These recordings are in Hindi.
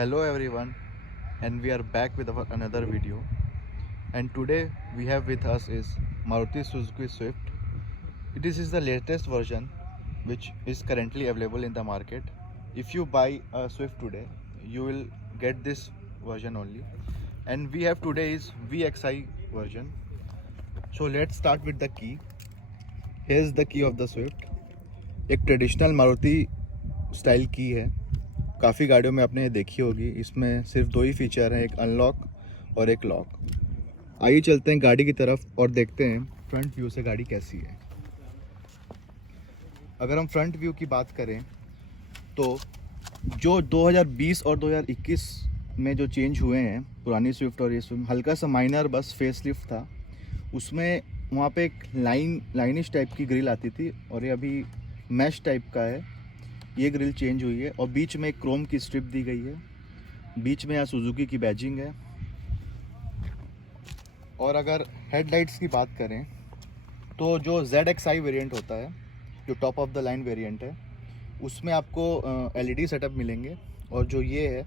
Hello everyone, and we are back with our another video. And today we have with us is Maruti Suzuki Swift. This is the latest version which is currently available in the market. If you buy a Swift today, you will get this version only. And we have today is VXI version. So let's start with the key. Here's the key of the Swift. एक ट्रेडिशनल मारुति स्टाइल की है, काफ़ी गाड़ियों में आपने ये देखी होगी। इसमें सिर्फ दो ही फीचर हैं, एक अनलॉक और एक लॉक। आइए चलते हैं गाड़ी की तरफ और देखते हैं फ्रंट व्यू से गाड़ी कैसी है। अगर हम फ्रंट व्यू की बात करें तो जो 2020 और 2021 में जो चेंज हुए हैं पुरानी स्विफ्ट और ये स्विफ्ट, हल्का सा माइनर बस फेसलिफ्ट था। उसमें वहाँ पे एक लाइनिश टाइप की ग्रिल आती थी और ये अभी मैश टाइप का है। ये ग्रिल चेंज हुई है और बीच में एक क्रोम की स्ट्रिप दी गई है। बीच में यहाँ सुजुकी की बैजिंग है। और अगर हेडलाइट्स की बात करें तो जो ZXi वेरिएंट होता है, जो top of the line variant है, उसमें आपको LED सेटअप मिलेंगे। और जो ये है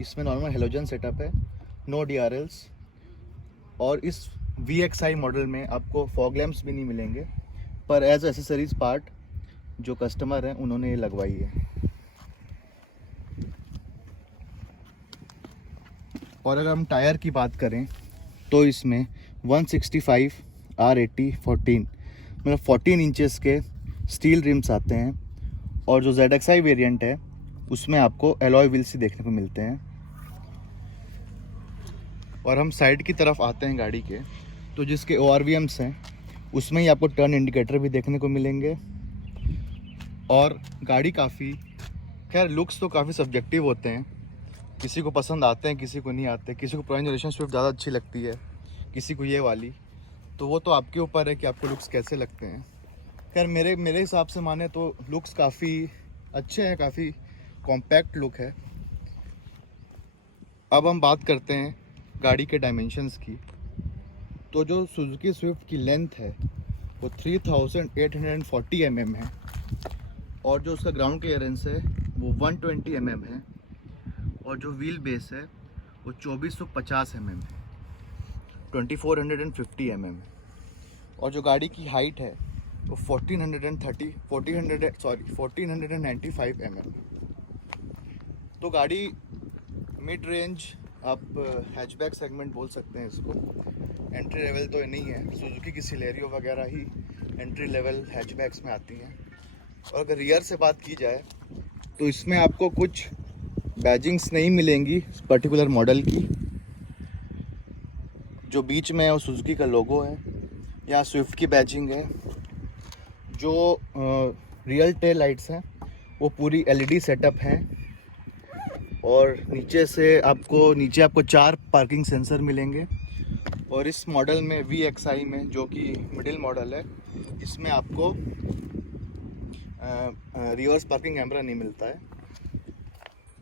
इसमें नॉर्मल हेलोजन सेटअप है, नो DRLs। और इस VXi मॉडल में आपको फॉग लैम्प्स भी नहीं मिलेंगे, पर एज एसेसरीज पार्ट जो कस्टमर हैं उन्होंने ये लगवाई है। और अगर हम टायर की बात करें तो इसमें 165 R80 14 मतलब 14 इंचेस के स्टील रिम्स आते हैं। और जो ZXi वेरिएंट है उसमें आपको एलॉय व्हील्स ही देखने को मिलते हैं। और हम साइड की तरफ आते हैं गाड़ी के, तो जिसके ORVMs हैं उसमें ही आपको टर्न इंडिकेटर भी देखने को मिलेंगे। और गाड़ी काफ़ी, खैर लुक्स तो काफ़ी सब्जेक्टिव होते हैं, किसी को पसंद आते हैं किसी को नहीं आते। किसी को पुरानी जनरेशन स्विफ्ट ज़्यादा अच्छी लगती है, किसी को ये वाली, तो वो तो आपके ऊपर है कि आपको लुक्स कैसे लगते हैं। खैर मेरे हिसाब से माने तो लुक्स काफ़ी अच्छे हैं, काफ़ी कॉम्पैक्ट लुक है। अब हम बात करते हैं गाड़ी के डायमेंशंस की। तो जो सुजुकी स्विफ्ट की लेंथ है वो 3840 mm है और जो उसका ग्राउंड क्लियरेंस है वो 120 mm है और जो व्हील बेस है वो 2450 mm है, 2450 mm है। और जो गाड़ी की हाइट है वो 1495 mm। तो गाड़ी मिड रेंज, आप हैचबैक सेगमेंट बोल सकते हैं इसको। एंट्री लेवल तो नहीं है, सुजुकी की सिलेरियो वगैरह ही एंट्री लेवल हैचबैक्स में आती हैं। और अगर रियर से बात की जाए तो इसमें आपको कुछ बैजिंग्स नहीं मिलेंगी पर्टिकुलर मॉडल की। जो बीच में है वो सुजुकी का लोगो है, यहाँ स्विफ्ट की बैजिंग है। जो रियल टेल लाइट्स हैं वो पूरी LED सेटअप हैं। और नीचे आपको 4 पार्किंग सेंसर मिलेंगे। और इस मॉडल में VXi में, जो कि मिडिल मॉडल है, इसमें आपको रिवर्स पार्किंग कैमरा नहीं मिलता है।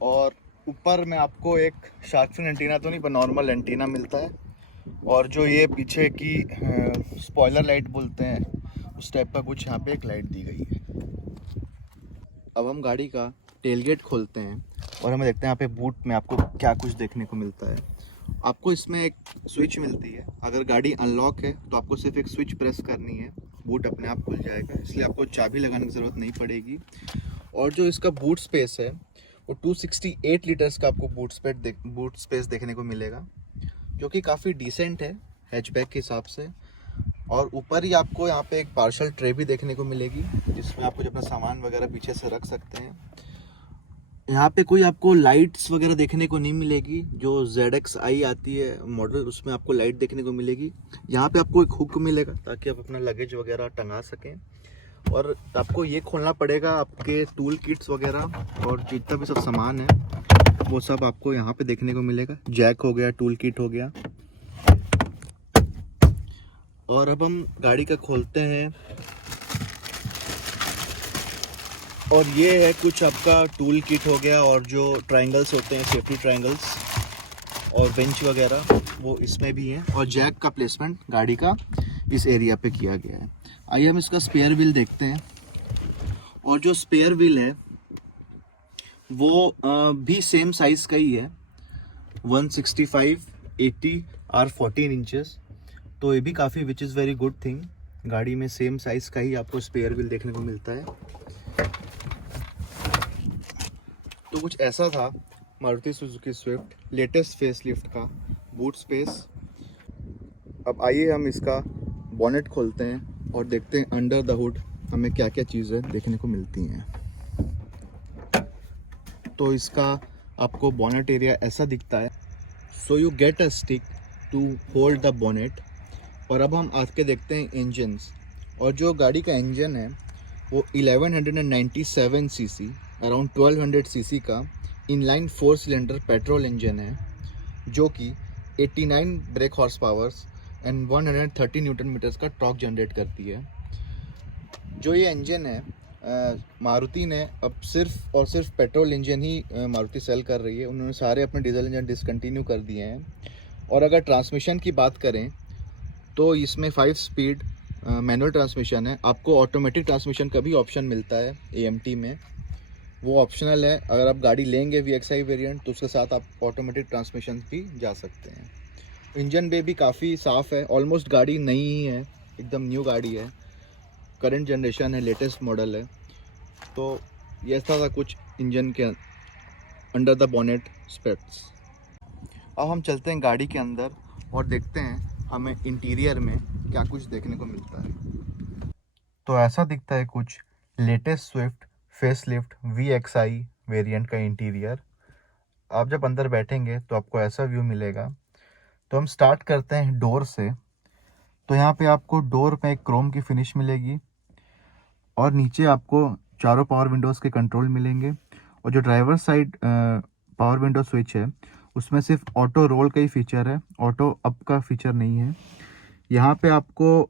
और ऊपर में आपको एक शार्क फिन एंटीना तो नहीं पर नॉर्मल एंटीना मिलता है। और जो ये पीछे की स्पॉइलर लाइट बोलते हैं उस टाइप का कुछ यहाँ पे एक लाइट दी गई है। अब हम गाड़ी का टेलगेट खोलते हैं और हमें देखते हैं यहाँ पे बूट में आपको क्या कुछ देखने को मिलता है। आपको इसमें एक स्विच मिलती है। अगर गाड़ी अनलॉक है तो आपको सिर्फ एक स्विच प्रेस करनी है, बूट अपने आप खुल जाएगा, इसलिए आपको चाबी लगाने की ज़रूरत नहीं पड़ेगी। और जो इसका बूट स्पेस है वो 268 लीटर्स का आपको बूट स्पेस देखने को मिलेगा, जो कि काफ़ी डिसेंट है हैचबैक के हिसाब से। और ऊपर ही आपको यहाँ पे एक पार्सल ट्रे भी देखने को मिलेगी, जिसमें आप कुछ अपना सामान वगैरह पीछे से रख सकते हैं। यहाँ पे कोई आपको लाइट्स वगैरह देखने को नहीं मिलेगी। जो ZXi आती है मॉडल उसमें आपको लाइट देखने को मिलेगी। यहाँ पे आपको एक हुक मिलेगा ताकि आप अपना लगेज वगैरह टंगा सकें। और आपको ये खोलना पड़ेगा, आपके टूल किट्स वगैरह और जितना भी सब सामान है वो सब आपको यहाँ पे देखने को मिलेगा। जैक हो गया, टूल किट हो गया। और अब हम गाड़ी का खोलते हैं और ये है कुछ आपका टूल किट हो गया और जो ट्रायंगल्स होते हैं, सेफ्टी ट्रायंगल्स और बेंच वगैरह, वो इसमें भी हैं। और जैक का प्लेसमेंट गाड़ी का इस एरिया पे किया गया है। आइए हम इसका स्पेयर व्हील देखते हैं। और जो स्पेयर व्हील है वो भी सेम साइज़ का ही है, 165, 80 और 14 इंचेस। तो ये भी काफ़ी which is very good thing, गाड़ी में सेम साइज़ का ही आपको स्पेयर व्हील देखने को मिलता है। तो कुछ ऐसा था Maruti Suzuki Swift latest facelift का बूट स्पेस। अब आइए हम इसका बॉनेट खोलते हैं और देखते हैं अंडर द हुड हमें क्या क्या चीज़ें देखने को मिलती हैं। तो इसका आपको बॉनेट एरिया ऐसा दिखता है। So you get a stick to hold the bonnet. और अब हम आके देखते हैं इंजन्स। और जो गाड़ी का इंजन है वो 1197 सीसी, अराउंड 1200 सीसी का इनलाइन 4 सिलेंडर पेट्रोल इंजन है, जो कि 89 break horse powers and 130 Newton metres का टॉर्क जनरेट करती है। जो ये इंजन है मारुति ने अब सिर्फ और सिर्फ पेट्रोल इंजन ही मारुति सेल कर रही है। उन्होंने सारे अपने डीजल इंजन डिसकंटिन्यू कर दिए हैं। और अगर ट्रांसमिशन की बात करें तो इसमें 5 स्पीड मैनुअल ट्रांसमिशन है। आपको ऑटोमेटिक ट्रांसमिशन का भी ऑप्शन मिलता है AMT में, वो ऑप्शनल है। अगर आप गाड़ी लेंगे VXI वेरिएंट तो उसके साथ आप ऑटोमेटिक ट्रांसमिशन भी जा सकते हैं। इंजन बे भी काफ़ी साफ़ है, ऑलमोस्ट गाड़ी नई ही है, एकदम न्यू गाड़ी है, करंट जनरेशन है, लेटेस्ट मॉडल है। तो ये था कुछ इंजन के अंडर द बॉनेट स्पेक्स। अब हम चलते हैं गाड़ी के अंदर और देखते हैं हमें इंटीरियर में क्या कुछ देखने को मिलता है। तो ऐसा दिखता है कुछ latest Swift facelift VXI variant का इंटीरियर। आप जब अंदर बैठेंगे तो आपको ऐसा व्यू मिलेगा। तो हम स्टार्ट करते हैं डोर से। तो यहाँ पे आपको डोर में एक क्रोम की फिनिश मिलेगी और नीचे आपको चारों पावर विंडोज़ के कंट्रोल मिलेंगे। और जो driver side power window switch है उसमें सिर्फ ऑटो रोल का ही फीचर है, ऑटो अप का फीचर नहीं है। यहाँ पे आपको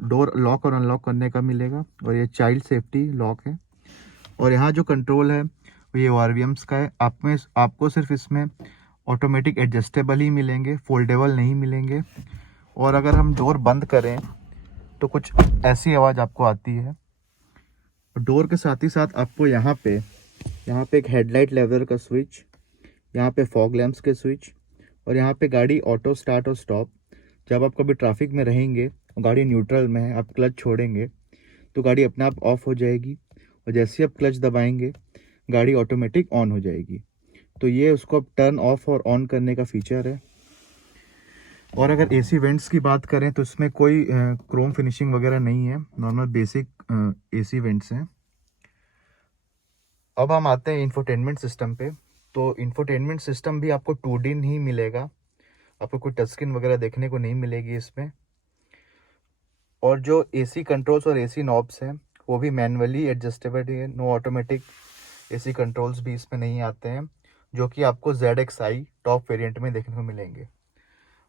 डोर लॉक और अनलॉक करने का मिलेगा और ये चाइल्ड सेफ्टी लॉक है। और यहाँ जो कंट्रोल है वो ये ORVMs का है। आपको सिर्फ इसमें ऑटोमेटिक एडजस्टेबल ही मिलेंगे, फोल्डेबल नहीं मिलेंगे। और अगर हम डोर बंद करें तो कुछ ऐसी आवाज़ आपको आती है। डोर के साथ ही साथ आपको यहाँ पे एक हेडलाइट लेवल का स्विच, यहाँ पे फॉग लैंप्स के स्विच और यहाँ पे गाड़ी ऑटो स्टार्ट और स्टॉप। जब आप कभी ट्रैफिक में रहेंगे और गाड़ी न्यूट्रल में है, आप क्लच छोड़ेंगे तो गाड़ी अपने आप ऑफ हो जाएगी और जैसे ही आप क्लच दबाएंगे गाड़ी ऑटोमेटिक ऑन हो जाएगी। तो ये उसको अब टर्न ऑफ और ऑन करने का फीचर है। और अगर AC वेंट्स की बात करें तो इसमें कोई क्रोम फिनिशिंग वगैरह नहीं है, नॉर्मल बेसिक AC वेंट्स हैं। अब हम आते हैं इंफोटेनमेंट सिस्टम पे। तो इंफोटेनमेंट सिस्टम भी आपको 2D ही मिलेगा, आपको कोई टच स्क्रीन वगैरह देखने को नहीं मिलेगी इसमें। और जो AC कंट्रोल्स और AC नॉब्स हैं वो भी मैनुअली एडजस्टेबल है, नो ऑटोमेटिक AC कंट्रोल्स भी इसमें नहीं आते हैं, जो कि आपको ZXi टॉप वेरिएंट में देखने को मिलेंगे।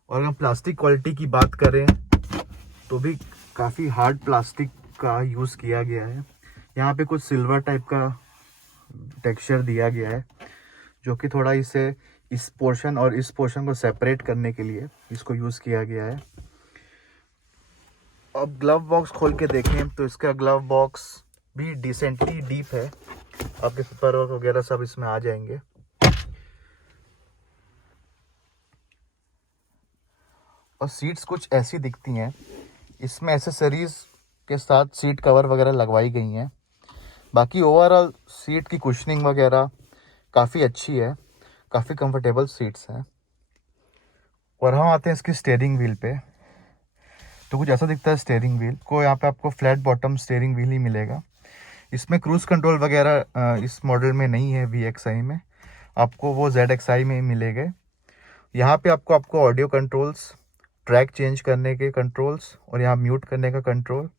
और अगर प्लास्टिक क्वालिटी की बात करें तो भी काफ़ी हार्ड प्लास्टिक का यूज़ किया गया है। यहाँ पे कुछ सिल्वर टाइप का टेक्सचर दिया गया है, जो कि थोड़ा इस पोर्शन और इस पोर्शन को सेपरेट करने के लिए इसको यूज़ किया गया है। अब ग्लव बॉक्स खोल के देखें तो इसका ग्लव बॉक्स भी डिसेंटली डीप है, आपके पेपर वर्क वगैरह सब इसमें आ जाएंगे। और सीट्स कुछ ऐसी दिखती हैं, इसमें एसेसरीज के साथ सीट कवर वगैरह लगवाई गई हैं। बाकी ओवरऑल सीट की कुशनिंग वगैरह काफ़ी अच्छी है, काफ़ी कंफर्टेबल सीट्स हैं। और हम आते हैं इसकी स्टीयरिंग व्हील पे। तो कुछ ऐसा दिखता है स्टीयरिंग व्हील को, यहाँ पे आपको फ्लैट बॉटम स्टीयरिंग व्हील ही मिलेगा। इसमें क्रूज़ कंट्रोल वगैरह इस मॉडल में नहीं है, VXI में आपको वो ZXi में ही मिलेगा। यहाँ पे आपको ऑडियो कंट्रोल्स, ट्रैक चेंज करने के कंट्रोल्स और यहाँ म्यूट करने का कंट्रोल।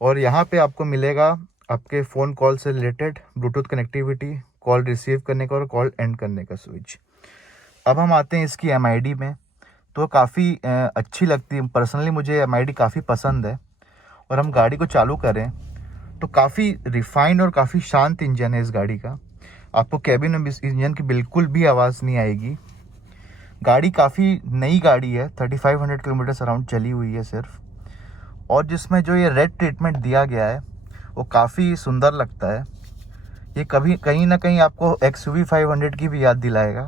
और यहाँ पे आपको मिलेगा आपके फ़ोन कॉल से related Bluetooth connectivity, call receive करने का और कॉल एंड करने का स्विच। अब हम आते हैं इसकी MID में। तो काफ़ी अच्छी लगती है, पर्सनली मुझे MID काफ़ी पसंद है। और हम गाड़ी को चालू करें तो काफ़ी रिफाइंड और काफ़ी शांत इंजन है इस गाड़ी का। आपको कैबिन में इस इंजन की बिल्कुल भी आवाज़ नहीं आएगी। गाड़ी काफ़ी नई गाड़ी है, 3500 किलोमीटर अराउंड चली हुई है सिर्फ। और जिसमें जो ये रेड ट्रीटमेंट दिया गया है वो काफ़ी सुंदर लगता है। ये कभी कहीं ना कहीं आपको XUV 500 की भी याद दिलाएगा,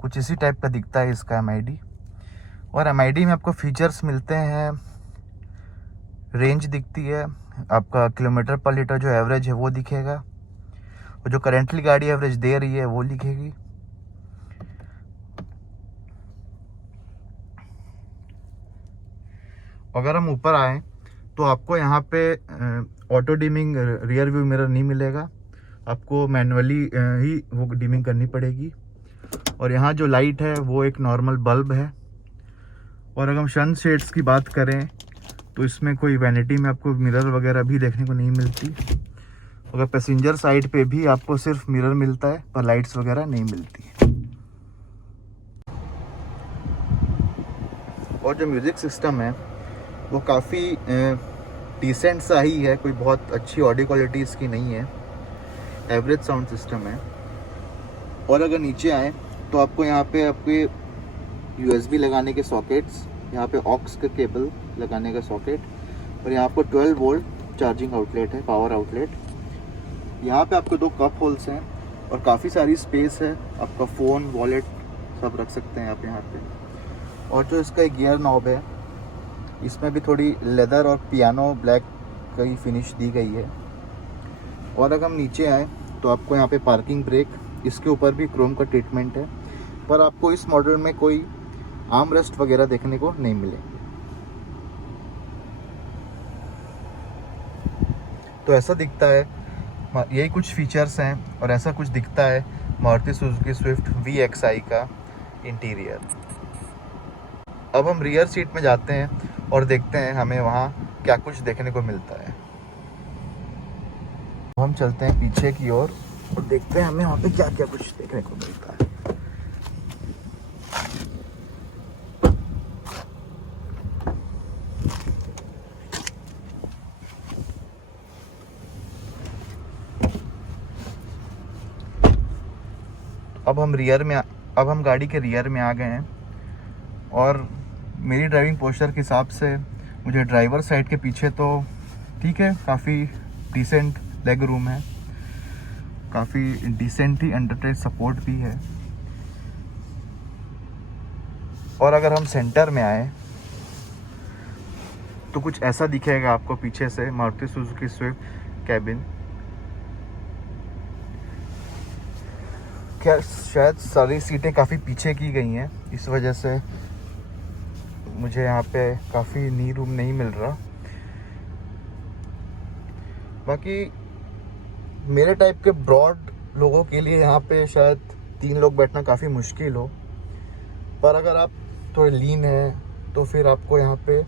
कुछ इसी टाइप का दिखता है इसका MID। और MID में आपको फीचर्स मिलते हैं, रेंज दिखती है, आपका किलोमीटर पर लीटर जो एवरेज है वो दिखेगा, और जो करेंटली गाड़ी एवरेज दे रही है वो लिखेगी। अगर हम ऊपर आए तो आपको यहाँ पे auto dimming rear view mirror नहीं मिलेगा, आपको मैनुअली ही वो डिमिंग करनी पड़ेगी। और यहाँ जो लाइट है वो एक नॉर्मल बल्ब है। और अगर हम सनशेड्स की बात करें तो इसमें कोई वैनिटी में आपको मिरर वगैरह भी देखने को नहीं मिलती। अगर पैसेंजर साइड पे भी आपको सिर्फ मिरर मिलता है, पर लाइट्स वगैरह नहीं मिलती। और जो म्यूज़िक सिस्टम है वो काफ़ी डिसेंट सा ही है, कोई बहुत अच्छी ऑडियो क्वालिटी इसकी नहीं है, एवरेज साउंड सिस्टम है। और अगर नीचे आए तो आपको यहाँ पे आपके USB लगाने के सॉकेट्स, यहाँ पे ऑक्स का केबल लगाने का सॉकेट, और यहाँ पर 12 वोल्ट चार्जिंग आउटलेट है, पावर आउटलेट। यहाँ पे आपको 2 कप होल्स हैं और काफ़ी सारी स्पेस है, आपका फ़ोन, वॉलेट सब रख सकते हैं आप यहाँ पे। और जो इसका एक गियर नॉब है, इसमें भी थोड़ी लेदर और पियानो ब्लैक की फिनिश दी गई है। और अगर हम नीचे आए तो आपको यहाँ पे पार्किंग ब्रेक, इसके ऊपर भी क्रोम का ट्रीटमेंट है, पर आपको इस मॉडल में कोई आर्म रेस्ट वगैरह देखने को नहीं मिलेंगे। तो ऐसा दिखता है, यही कुछ फीचर्स हैं और ऐसा कुछ दिखता है मारुति सुजुकी स्विफ्ट VXI का इंटीरियर। अब हम रियर सीट में जाते हैं और देखते हैं हमें वहाँ क्या कुछ देखने को मिलता है। हम चलते हैं पीछे की ओर और देखते हैं हमें वहाँ पे क्या क्या कुछ देखने को मिलता है। अब हम गाड़ी के रियर में आ गए हैं और मेरी ड्राइविंग पोस्चर के हिसाब से मुझे ड्राइवर साइड के पीछे तो ठीक है, काफ़ी डिसेंट लेग रूम है, काफ़ी डिसेंट ही अंडरटेड सपोर्ट भी है। और अगर हम सेंटर में आए तो कुछ ऐसा दिखेगा आपको पीछे से मारुति सुजुकी स्विफ्ट कैबिन। क्या शायद सारी सीटें काफ़ी पीछे की गई हैं, इस वजह से मुझे यहाँ पे काफ़ी नी रूम नहीं मिल रहा। बाकी मेरे टाइप के ब्रॉड लोगों के लिए यहाँ पे शायद 3 लोग बैठना काफ़ी मुश्किल हो, पर अगर आप थोड़े लीन हैं तो फिर आपको यहाँ पे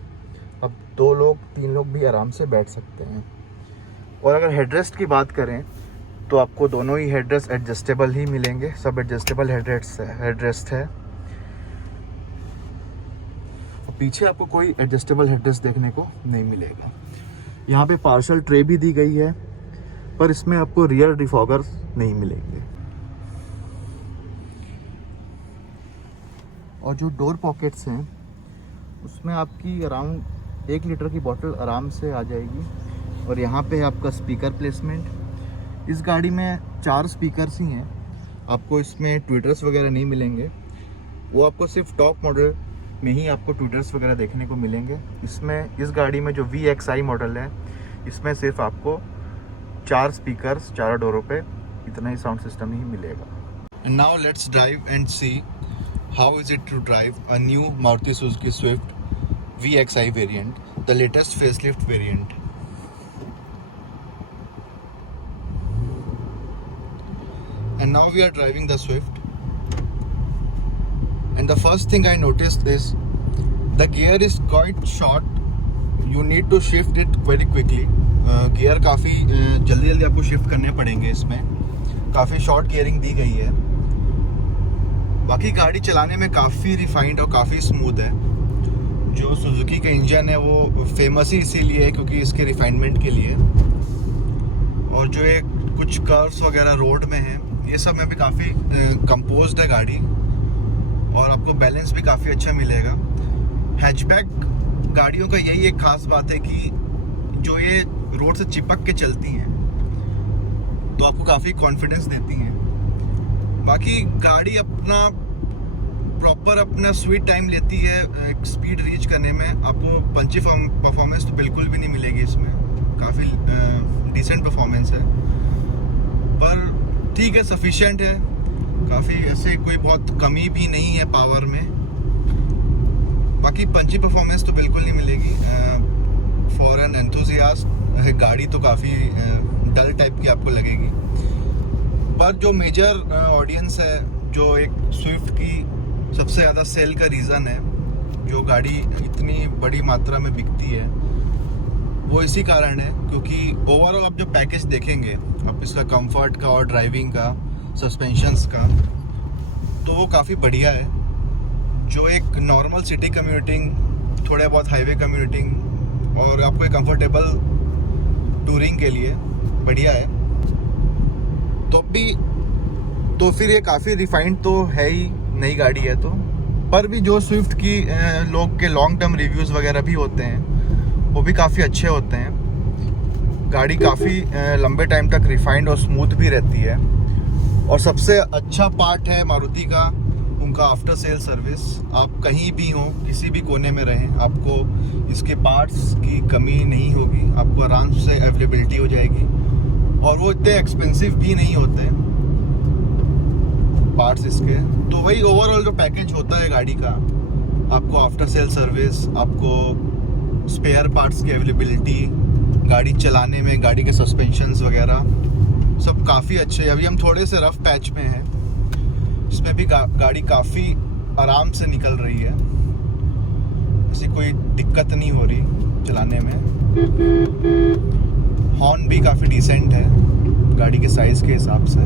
अब 2 लोग 3 लोग भी आराम से बैठ सकते हैं। और अगर हेडरेस्ट की बात करें तो आपको दोनों ही हेडरेस्ट एडजस्टेबल ही मिलेंगे, सब एडजस्टेबल हेडरेस्ट है। और पीछे आपको कोई एडजस्टेबल हेडरेस्ट देखने को नहीं मिलेगा। यहाँ पे पार्शल ट्रे भी दी गई है, पर इसमें आपको रियर डिफॉगर्स नहीं मिलेंगे। और जो डोर पॉकेट्स हैं उसमें आपकी अराउंड 1 लीटर की बोतल आराम से आ जाएगी। और यहाँ पे आपका स्पीकर प्लेसमेंट, इस गाड़ी में 4 स्पीकर्स ही हैं, आपको इसमें ट्विटर्स वगैरह नहीं मिलेंगे, वो आपको सिर्फ टॉप मॉडल में ही आपको ट्विटर्स वगैरह देखने को मिलेंगे। इसमें इस गाड़ी में जो VXI मॉडल है इसमें सिर्फ आपको 4 स्पीकर्स चारों डोरों पे, इतना ही साउंड सिस्टम ही मिलेगा। And now let's drive and see how is it to drive a new Maruti Suzuki Swift VXI variant, the latest facelift variant. And now we are driving the Swift, and the first thing I noticed is the gear is quite short. You need to shift it very quickly. Gear काफ़ी जल्दी आपको शिफ्ट करने पड़ेंगे, इसमें काफ़ी शॉर्ट गियरिंग दी गई है। बाकी गाड़ी चलाने में काफ़ी रिफाइंड और काफ़ी स्मूथ है। जो सुजुकी का इंजन है वो फेमस ही इसीलिए है क्योंकि इसके रिफाइनमेंट के लिए। और जो एक कुछ कर्व्स वगैरह रोड में है, ये सब में भी काफ़ी कंपोज्ड है गाड़ी, और आपको बैलेंस भी काफ़ी अच्छा मिलेगा। हैचबैक गाड़ियों का यही एक ख़ास बात है कि जो ये रोड से चिपक के चलती हैं, तो आपको काफ़ी कॉन्फिडेंस देती हैं। बाकी गाड़ी अपना प्रॉपर अपना स्वीट टाइम लेती है एक स्पीड रीच करने में। आपको पंची परफॉर्मेंस तो बिल्कुल भी नहीं मिलेगी इसमें, काफ़ी डिसेंट परफॉर्मेंस है, पर ठीक है, सफिशिएंट है काफ़ी, ऐसे कोई बहुत कमी भी नहीं है पावर में। बाकी पंची परफॉर्मेंस तो बिल्कुल नहीं मिलेगी। फॉर एन एंथुसियास्ट गाड़ी तो काफ़ी डल टाइप की आपको लगेगी, पर जो मेजर ऑडियंस है, जो एक स्विफ्ट की सबसे ज़्यादा सेल का रीज़न है, जो गाड़ी इतनी बड़ी मात्रा में बिकती है, वो इसी कारण है क्योंकि ओवरऑल आप जो पैकेज देखेंगे, आप इसका कंफर्ट का और ड्राइविंग का, सस्पेंशंस का, तो वो काफ़ी बढ़िया है। जो एक नॉर्मल सिटी कम्यूटिंग, थोड़े बहुत हाईवे कम्यूटिंग और आपको एक कंफर्टेबल टूरिंग के लिए बढ़िया है। तो फिर ये काफ़ी रिफाइंड तो है ही, नई गाड़ी है तो, पर भी जो स्विफ्ट की लोग के लॉन्ग टर्म रिव्यूज़ वगैरह भी होते हैं, वो भी काफ़ी अच्छे होते हैं। गाड़ी काफ़ी लंबे टाइम तक रिफाइंड और स्मूथ भी रहती है। और सबसे अच्छा पार्ट है मारुति का उनका आफ्टर सेल सर्विस। आप कहीं भी हों, किसी भी कोने में रहें, आपको इसके पार्ट्स की कमी नहीं होगी, आपको आराम से अवेलेबिलिटी हो जाएगी। और वो इतने एक्सपेंसिव भी नहीं होते पार्ट्स इसके। तो वही ओवरऑल जो पैकेज होता है गाड़ी का, आपको आफ्टर सेल सर्विस, आपको स्पेयर पार्ट्स की अवेलेबिलिटी, गाड़ी चलाने में गाड़ी के सस्पेंशंस वगैरह सब काफ़ी अच्छे हैं। अभी हम थोड़े से रफ पैच में हैं, इसमें भी गाड़ी काफ़ी आराम से निकल रही है, ऐसी कोई दिक्कत नहीं हो रही चलाने में। हॉर्न भी काफ़ी डिसेंट है गाड़ी के साइज़ के हिसाब से।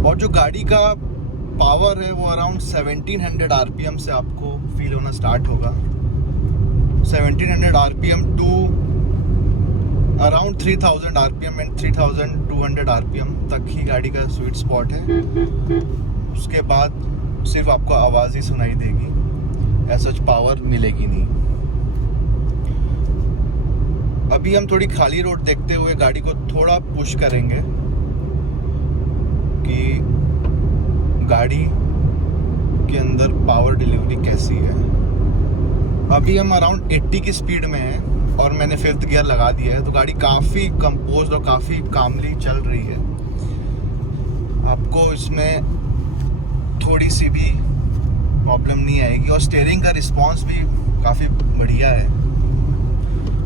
और जो गाड़ी का पावर है वो अराउंड 1700 आरपीएम से आपको फील होना स्टार्ट होगा। 1700 RPM to around 3000 RPM and 3200 RPM तक ही गाड़ी का स्वीट स्पॉट है। उसके बाद सिर्फ आपको आवाज़ ही सुनाई देगी, ऐसा पावर मिलेगी नहीं। अभी हम थोड़ी खाली रोड देखते हुए गाड़ी को थोड़ा पुश करेंगे कि गाड़ी के अंदर पावर डिलीवरी कैसी है। अभी हम अराउंड 80 की स्पीड में हैं और मैंने 5th गियर लगा दिया है, तो गाड़ी काफ़ी कंपोज्ड और काफ़ी कामली चल रही है। आपको इसमें थोड़ी सी भी प्रॉब्लम नहीं आएगी और स्टीयरिंग का रिस्पांस भी काफ़ी बढ़िया है,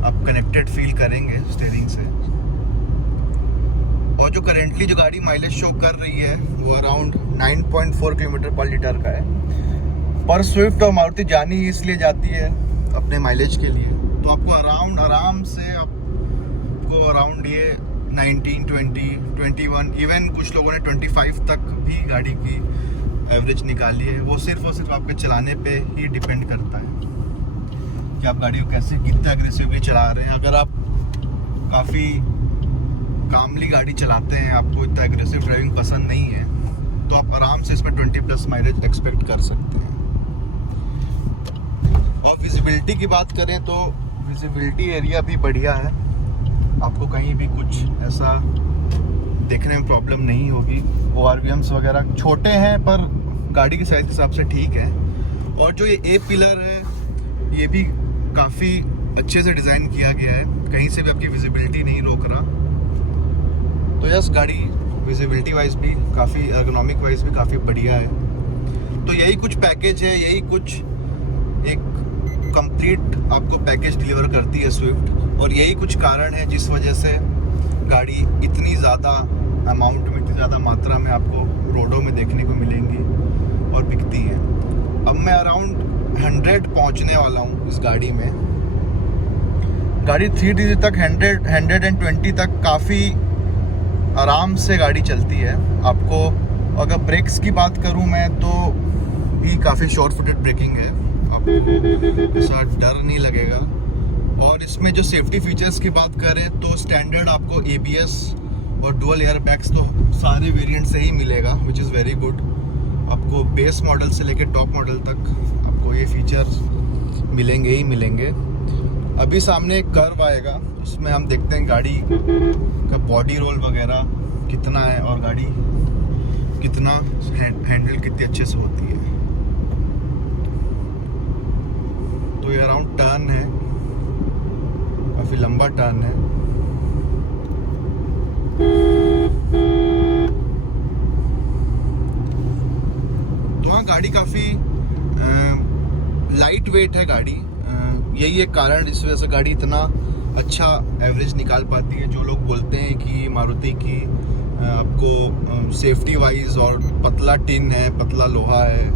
आप कनेक्टेड फील करेंगे स्टीयरिंग से। और जो करेंटली जो गाड़ी माइलेज शो कर रही है वो अराउंड 9.4 किलोमीटर पर लीटर का है। पर स्विफ्ट और मारुति जानी ही इसलिए जाती है अपने माइलेज के लिए, तो आपको आराम से आपको अराउंड ये 19, 20, 21, इवन कुछ लोगों ने 25 तक भी गाड़ी की एवरेज निकाली है। वो सिर्फ और सिर्फ आपके चलाने पे ही डिपेंड करता है कि आप गाड़ी को कैसे, कितना एग्रेसिवली चला रहे हैं। अगर आप काफ़ी कामली गाड़ी चलाते हैं, आपको इतना एग्रेसिव ड्राइविंग पसंद नहीं है, तो आप आराम से इसमें 20+ माइलेज एक्सपेक्ट कर सकते हैं। और विजिबिलिटी की बात करें तो विजिबिलिटी एरिया भी बढ़िया है, आपको कहीं भी कुछ ऐसा देखने में प्रॉब्लम नहीं होगी। ORVMs वगैरह छोटे हैं पर गाड़ी के साइज के हिसाब से ठीक है। और जो ये A पिलर है ये भी काफ़ी अच्छे से डिज़ाइन किया गया है, कहीं से भी आपकी विजिबिलिटी नहीं रोक रहा। तो यस, गाड़ी विजिबिलिटी वाइज भी काफ़ी, एर्गोनॉमिक वाइज भी काफ़ी बढ़िया है। तो यही कुछ पैकेज है, यही कुछ एक कंप्लीट आपको पैकेज डिलीवर करती है स्विफ्ट। और यही कुछ कारण है जिस वजह से गाड़ी इतनी ज़्यादा अमाउंट में, इतनी ज़्यादा मात्रा में आपको रोडों में देखने को मिलेंगी और बिकती है। अब मैं अराउंड 100 पहुंचने वाला हूं इस गाड़ी में। गाड़ी 3 डिजिट तक 120 तक काफ़ी आराम से गाड़ी चलती है। आपको अगर ब्रेक्स की बात करूं मैं तो भी काफ़ी शॉर्ट फुटेड ब्रेकिंग है, आपको ऐसा डर नहीं लगेगा। और इसमें जो सेफ्टी फीचर्स की बात करें तो स्टैंडर्ड आपको ABS और डुअल एयर बैग्स तो सारे वेरिएंट से ही मिलेगा, विच इज़ वेरी गुड। आपको बेस मॉडल से लेकर टॉप मॉडल तक आपको ये फीचर्स मिलेंगे ही मिलेंगे। अभी सामने एक कर्व आएगा, उसमें हम देखते हैं गाड़ी का बॉडी रोल वगैरह कितना है और गाड़ी कितना हैंडल कितनी अच्छे से होती है। तो ये अराउंड टर्न है, काफ़ी लंबा टर्न है। तो हाँ, गाड़ी काफ़ी लाइट वेट है गाड़ी। यही एक कारण, इस वजह से गाड़ी इतना अच्छा एवरेज निकाल पाती है। जो लोग बोलते हैं कि मारुति की आपको सेफ्टी वाइज और पतला टिन है, पतला लोहा है,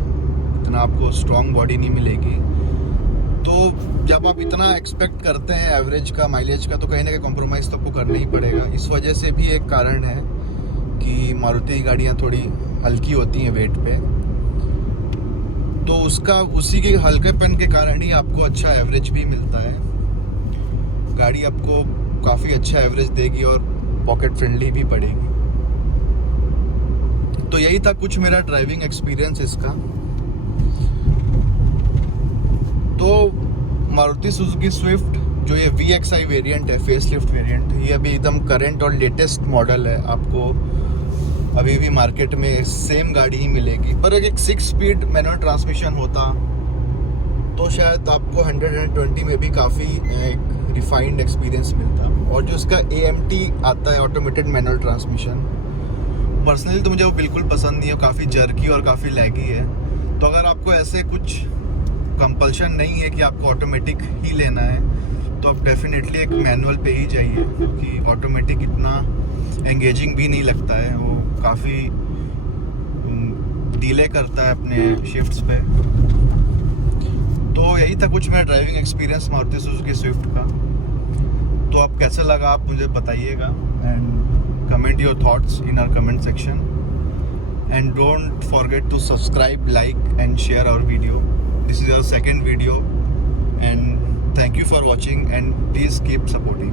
इतना आपको स्ट्रॉन्ग बॉडी नहीं मिलेगी। तो जब आप इतना एक्सपेक्ट करते हैं एवरेज का, माइलेज का, तो कहीं ना कहीं कॉम्प्रोमाइज़ तो आपको करना ही पड़ेगा। इस वजह से भी एक कारण है कि मारुति की गाड़ियाँ थोड़ी हल्की होती हैं वेट पे। तो उसी के हल्केपन के कारण ही आपको अच्छा एवरेज भी मिलता है। गाड़ी आपको काफ़ी अच्छा एवरेज देगी और पॉकेट फ्रेंडली भी पड़ेगी। तो यही था कुछ मेरा ड्राइविंग एक्सपीरियंस इसका। तो मारुति सुजुकी स्विफ्ट जो ये VXI वेरिएंट है, फेसलिफ्ट वेरिएंट, ये अभी एकदम करंट और लेटेस्ट मॉडल है। आपको अभी भी मार्केट में सेम गाड़ी ही मिलेगी, पर अगर एक 6 स्पीड मैनुअल ट्रांसमिशन होता तो शायद आपको 120 में भी काफ़ी एक रिफाइंड एक्सपीरियंस मिलता। और जो इसका AMT आता है, ऑटोमेटेड मैनुअल ट्रांसमिशन, पर्सनली तो मुझे वो बिल्कुल पसंद नहीं है, काफ़ी जर्की और काफ़ी लैगी है। तो अगर आपको ऐसे कुछ कंपल्शन नहीं है कि आपको ऑटोमेटिक ही लेना है, तो आप डेफिनेटली एक मैनुअल पे ही जाइए, क्योंकि ऑटोमेटिक इतना एंगेजिंग भी नहीं लगता है। वो काफ़ी डिले करता है अपने शिफ्ट्स पे। तो यही था कुछ मेरा driving experience Maruti Suzuki Swift का। तो आप कैसे लगा आप मुझे बताइएगा, and comment your thoughts in our comment section, and don't forget to subscribe, like and share our video. This is our second video, and thank you for watching, and please keep supporting.